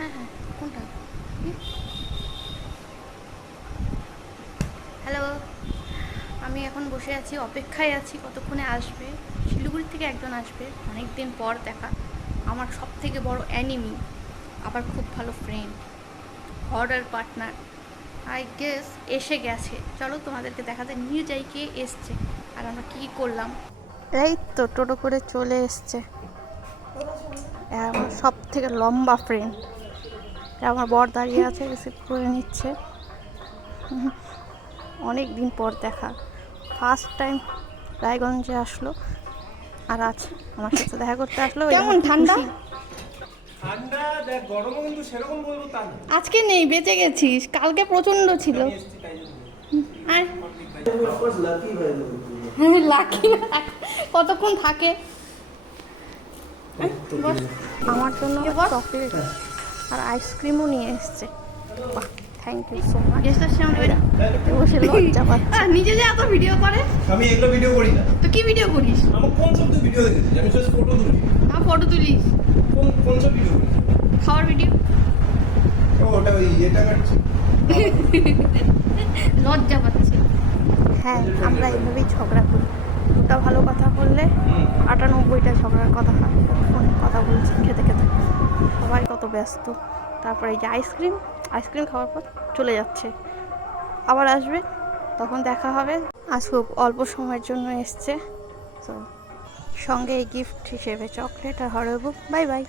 হ্যাঁ হ্যাঁ, কোনটা? হ্যালো, আমি এখন বসে আছি, অপেক্ষায় আছি কতক্ষণে আসবে। শিলিগুড়ি থেকে একজন আসবে, অনেক দিন পর দেখা। আমার সব থেকে বড় অ্যানিমি, আবার খুব ভালো friend, horror partner. I guess এসে গেছে। চলো তোমাদেরকে দেখাতে নিয়ে যাই কে এসছে আর আমরা কী করলাম। এই তো টোটো করে চলে এসছে আমার সব থেকে লম্বা ফ্রেন্ড। আমার বর দাঁড়িয়ে আছে, রিসিভ করে নিচ্ছে। অনেক দিন পর দেখা, ফার্স্ট টাইম রায়গঞ্জে আসলো আর আজ আমার সাথে দেখা করতে আসলো। কেমন ঠান্ডা? ঠান্ডা দেখ, গরমও কিন্তু সেরকম বলবো তা না। আজকে নেই, বেঁচে গেছিস, কালকে প্রচন্ড ছিল। আমি এসেছি তাই জন্য। আর লাকি ভাই লাকি না, কতক্ষণ থাকে। বস, আমার জন্য চকলেট আর আইসক্রিমও নিয়ে এসছে। বাহ, thank you so much. Guest আসছে আমাদের বাড়ি, এতে বসে লজ্জা পাচ্ছে। নিজে যে এত ভিডিও করে। আমি এগুলো ভিডিও করি না। তো কি ভিডিও করিস? আমার কোন সব তুই ভিডিও দেখেছিস? আমি জাস্ট ফটো তুলি। ফটো তুলিস? কোন সব ভিডিও করিস? খাওয়ার ভিডিও। ও ওটা ওই এটা কাটছি। লজ্জা পাচ্ছে। হ্যাঁ, আমরা এইভাবেই ঝগড়া করি। দুটো ভালো কথা বললে 98টা ঝগড়ার কথা হয়। ফোনে কথা বলছি খেতে খেতে, সবাই কত ব্যস্ত। তারপরে এই যে আইসক্রিম খাওয়ার পর চলে যাচ্ছে, আবার আসবে, তখন দেখা হবে। আসুক, অল্প সময়ের জন্য এসছে। তো সঙ্গে এই গিফট হিসেবে চকলেট আর হরের বুক। Bye bye.